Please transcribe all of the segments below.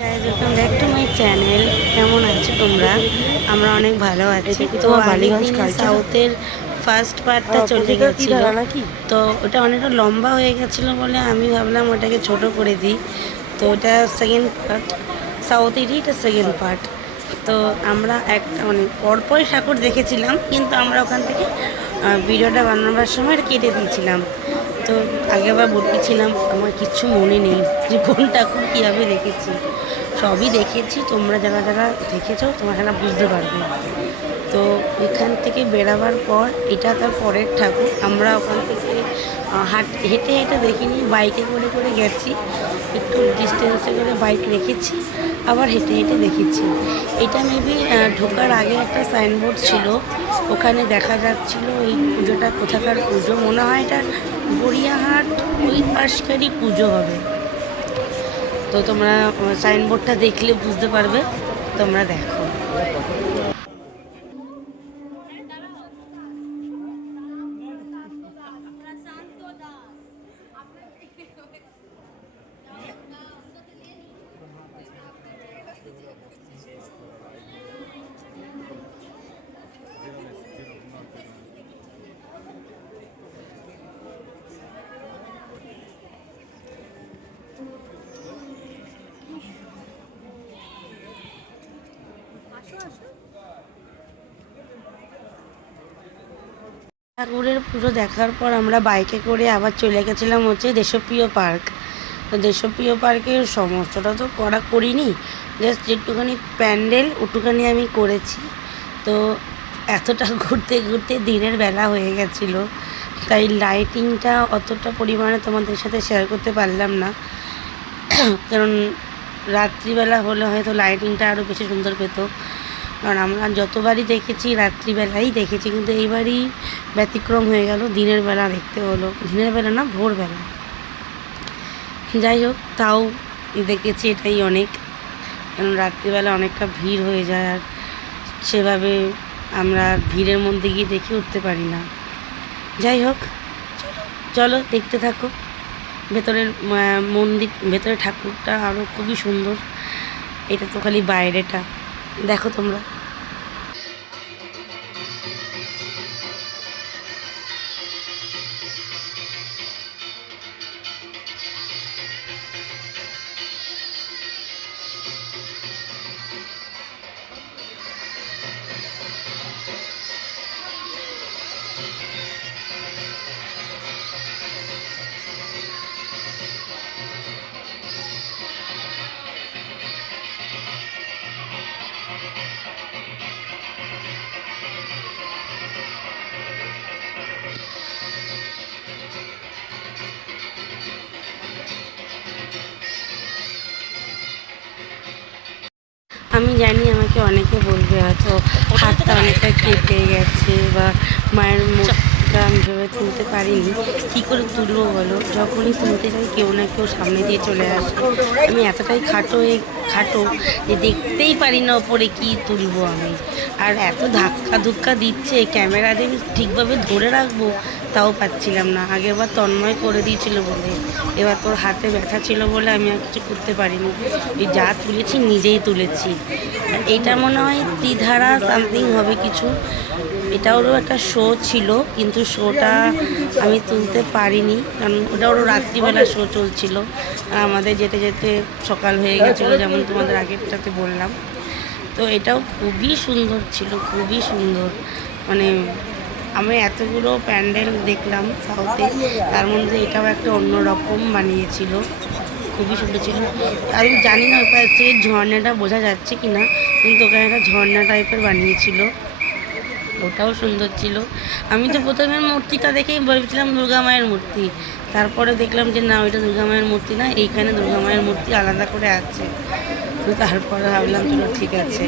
Guys welcome back to my channel. কেমন আছো তোমরা? আমরা অনেক ভালো আছি। তো বালিগঞ্জ সাউথের ফার্স্ট পার্টটা চলে গেছিল, তো ওটা অনেকটা লম্বা হয়ে গেছিলো বলে আমি ভাবলাম ওটাকে ছোট করে দিই। তো ওটা সেকেন্ড পার্ট, সাউথেরই এটা সেকেন্ড পার্ট। তো আমরা একটা অনেক পরপরই ঠাকুর দেখেছিলাম, কিন্তু আমরা ওখান থেকে ভিডিওটা বানানোর সময় এটা কেটে দিয়েছিলাম। তো আগেরবার বলতেছিলাম আমার কিচ্ছু মনে নেই যে কোন ঠাকুর কীভাবে দেখেছি। সবই দেখেছি, তোমরা যারা যারা দেখেছো তোমরা সেটা বুঝতে পারবে। তো এখান থেকে বেরাবার পর এটা তার পরের ঠাকুর। আমরা ওখান থেকে হেঁটে হেঁটে দেখিনি, বাইকে করে করে গেছি, একটু ডিস্টেন্সে করে বাইক রেখেছি, আবার হেঁটে হেঁটে দেখেছি। এটা মেবি ঢোকার আগে একটা সাইনবোর্ড ছিল, ওখানে দেখা যাচ্ছিল এই পুজোটা কোথাকার পুজো। মনে হয় এটা গড়িয়াহাট ওই পাশকারই পুজো হবে। তো তোমরা সাইনবোর্ডটা দেখলে বুঝতে পারবে, তোমরা দেখো। ঠাকুরের পুজো দেখার পর আমরা বাইকে করে আবার চলে গেছিলাম হচ্ছে দেশপ্রিয় পার্ক। তো দেশপ্রিয় পার্কের সমস্তটা তো করিনি, জাস্ট যেটুখানি প্যান্ডেল ওটুখানি আমি করেছি। তো এতটা ঘুরতে ঘুরতে দিনের বেলা হয়ে গেছিলো, তাই লাইটিংটা অতটা পরিমাণে তোমাদের সাথে শেয়ার করতে পারলাম না, কারণ রাত্রিবেলা হলে হয়তো লাইটিংটা আরও বেশি সুন্দর পেতো। কারণ আমরা যতবারই দেখেছি রাত্রিবেলাই দেখেছি, কিন্তু এইবারই ব্যতিক্রম হয়ে গেল, দিনের বেলা দেখতে হলো। দিনের বেলা না, ভোরবেলা। যাই হোক, তাও দেখেছি, এটাই অনেক। কারণ রাত্রিবেলা অনেকটা ভিড় হয়ে যায়, আর সেভাবে আমরা ভিড়ের মধ্যে গিয়ে দেখে উঠতে পারি না। যাই হোক, চলো দেখতে থাকো। ভেতরের মন্দির, ভেতরের ঠাকুরটা আরও খুবই সুন্দর। এটা তো খালি বাইরেটা, দেখো তোমরা। আমি জানি আমাকে অনেকে বলবে হয়তো হাতটা অনেকটা কেটে গেছে, বা মায়ের মুখটা আমি ভেবে তুলতে পারিনি, কী করে তুলবো বলো? যখনই তুলতে যাই কেউ না কেউ সামনে দিয়ে চলে আসে। আমি এতটাই খাটো যে দেখতেই পারি না ওপরে কী তুলবো আমি। আর এত ধাক্কা ধুক্কা দিচ্ছে, ক্যামেরা যে আমি ঠিকভাবে ধরে রাখবো তাও পাচ্ছিলাম না। আগেরবার তন্ময় করে দিয়েছিল বলে, এবার তোর হাতে ব্যথা ছিল বলে আমি আর কিছু করতে পারিনি। ওই যা তুলেছি নিজেই তুলেছি। এটা মনে হয় ত্রিধারা সামথিং হবে কিছু, এটারও একটা শো ছিল, কিন্তু শোটা আমি তুলতে পারিনি, কারণ ওটা ওরও রাত্রিবেলা শো চলছিল, আর আমাদের যেতে যেতে সকাল হয়ে গেছিলো, যেমন তোমাদের আগেরটাতে বললাম। তো এটাও খুবই সুন্দর ছিল, খুবই সুন্দর। মানে আমি এতগুলো প্যান্ডেল দেখলাম সাউথে, তার মধ্যে এটাও একটা অন্যরকম বানিয়েছিল, খুবই সুন্দর ছিল। আমি জানি না ওখান থেকে ঝর্ণাটা বোঝা যাচ্ছে কি না, কিন্তু ওখানে একটা ঝর্ণা টাইপের বানিয়েছিল, ওটাও সুন্দর ছিল। আমি তো প্রথমে মূর্তিটা দেখেই ভেবেছিলাম দুর্গা মায়ের মূর্তি, তারপরে দেখলাম যে না, ওইটা দুর্গা মায়ের মূর্তি না, এইখানে দুর্গা মায়ের মূর্তি আলাদা করে আছে। তো তারপরে ভাবলাম চলো ঠিক আছে,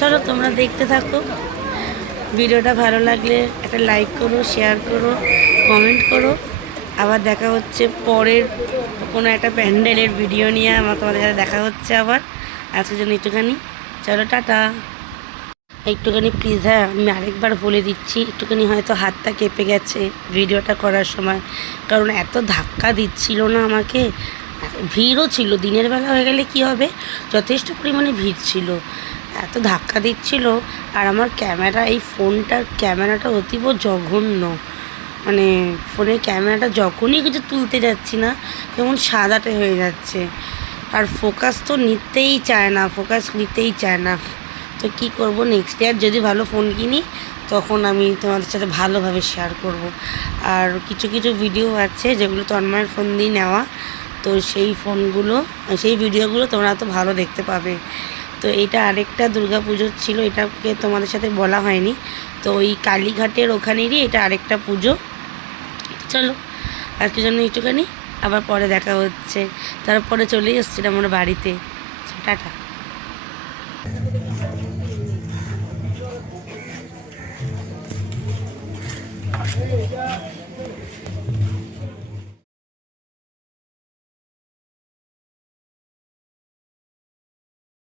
চলো তোমরা দেখতে থাকো। ভিডিওটা ভালো লাগলে একটা লাইক করো, শেয়ার করো, কমেন্ট করো। আবার দেখা হচ্ছে পরের কোনো একটা প্যান্ডেলের ভিডিও নিয়ে, আমার তোমাদের সাথে দেখা হচ্ছে আবার। আজকের জন্য একটুখানি, চলো টাটা। একটুখানি প্লিজ, হ্যাঁ আমি আরেকবার বলে দিচ্ছি, একটুখানি হয়তো হাতটা কেঁপে গেছে ভিডিওটা করার সময়, কারণ এত ধাক্কা দিচ্ছিল না আমাকে, ভিড়ও ছিল, দিনের বেলা হয়ে গেলে কি হবে, যথেষ্ট পরিমাণে ভিড় ছিল, এত ধাক্কা দিচ্ছিল। আর আমার ক্যামেরা, এই ফোনটার ক্যামেরাটা অতীব জঘন্য, মানে ফোনের ক্যামেরাটা যখনই কিছু তুলতে যাচ্ছি না যেমন সাদাটে হয়ে যাচ্ছে, আর ফোকাস তো নিতেই চায় না। তো কী করব, নেক্সট ইয়ার যদি ভালো ফোন কিনি তখন আমি তোমাদের সাথে ভালোভাবে শেয়ার করব। আর কিছু কিছু ভিডিও আছে যেগুলো তন্ময়ের ফোন দিয়ে নেওয়া, তো সেই ভিডিওগুলো তোমরা তো ভালো দেখতে পাবে। তো এটা আরেকটা পুজো ছিল, এটাকে তোমাদের সাথে বলা হয়নি। তো ওই কালীঘাটের ওখানেরই এটা আরেকটা পুজো। চলো আজকের জন্য একটুখানি, আবার পরে দেখা হচ্ছে। তারপরে চলে এসেছিলাম আমরা বাড়িতে। টাটা।